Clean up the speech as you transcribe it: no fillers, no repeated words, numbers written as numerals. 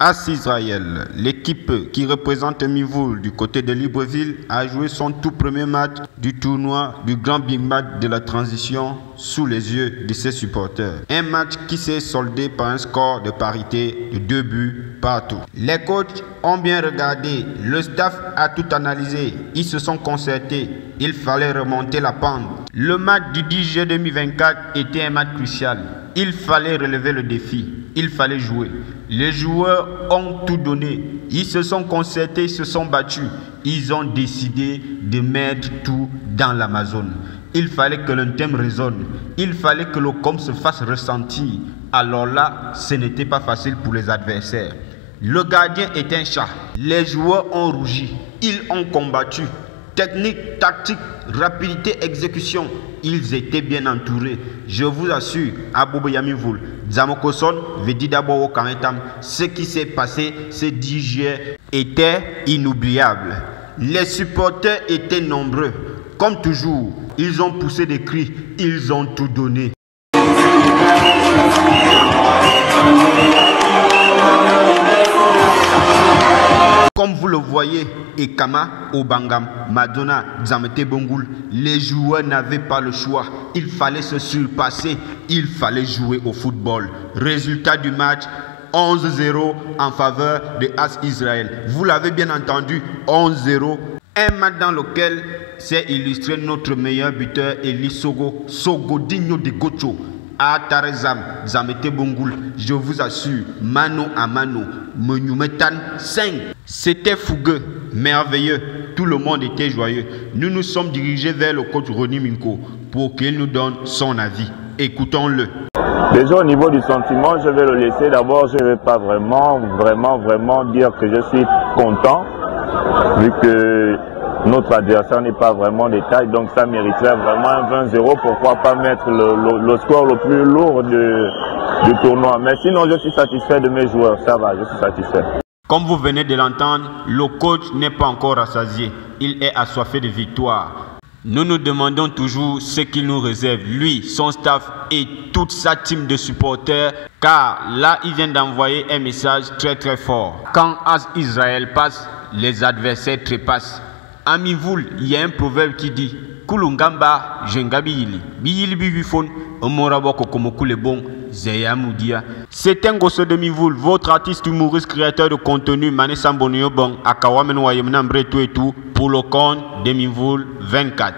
AS Israël, l'équipe qui représente Mivoul du côté de Libreville, a joué son tout premier match du tournoi du Grand Big Match de la transition sous les yeux de ses supporters. Un match qui s'est soldé par un score de parité de 2 buts partout. Les coachs ont bien regardé, le staff a tout analysé, ils se sont concertés, il fallait remonter la pente. Le match du 10 juillet 2024 était un match crucial. Il fallait relever le défi, il fallait jouer. Les joueurs ont tout donné, ils se sont concertés, ils se sont battus. Ils ont décidé de mettre tout dans l'Amazone. Il fallait que l'intime résonne, il fallait que le com se fasse ressentir. Alors là, ce n'était pas facile pour les adversaires. Le gardien est un chat, les joueurs ont rougi, ils ont combattu. Technique, tactique, rapidité, exécution, ils étaient bien entourés. Je vous assure, à Bobo-Yamivoul, Zamokoson, Vedidabo Kametam, ce qui s'est passé ce 10 juillet était inoubliable. Les supporters étaient nombreux. Comme toujours, ils ont poussé des cris, ils ont tout donné. Comme vous le voyez, Ekama, Obangam, Madonna, Zamete Bongoul, les joueurs n'avaient pas le choix. Il fallait se surpasser, il fallait jouer au football. Résultat du match, 11-0 en faveur de AS Israël. Vous l'avez bien entendu, 11-0. Un match dans lequel s'est illustré notre meilleur buteur, Eli Sogo, Sogodinho de Gocho. À Tarezam, Zamete Bongoul, je vous assure, mano à mano, Menumetan 5. C'était fougueux, merveilleux, tout le monde était joyeux. Nous nous sommes dirigés vers le coach Ronnie Minko pour qu'il nous donne son avis. Écoutons-le. Déjà au niveau du sentiment, je vais le laisser. D'abord, je ne vais pas vraiment dire que je suis content, vu que notre adversaire n'est pas vraiment de taille, donc ça mériterait vraiment un 20-0. Pourquoi pas mettre le score le plus lourd du tournoi. Mais sinon, je suis satisfait de mes joueurs, ça va, je suis satisfait. Comme vous venez de l'entendre, le coach n'est pas encore rassasié, il est assoiffé de victoire. Nous nous demandons toujours ce qu'il nous réserve, lui, son staff et toute sa team de supporters, car là, il vient d'envoyer un message très fort. Quand AS Israël passe, les adversaires trépassent. À Mivoul, il y a un proverbe qui dit Kulungamba, Jengabili, Bili Bibifon, Omoraboko Komokule Bon, Zeyamoudia. C'est un gosse de Mivoul, votre artiste humoriste créateur de contenu, Mané Sambonio Bon, Akawamen Wayemnam Bretou et tout, pour le compte de Mivoul 24.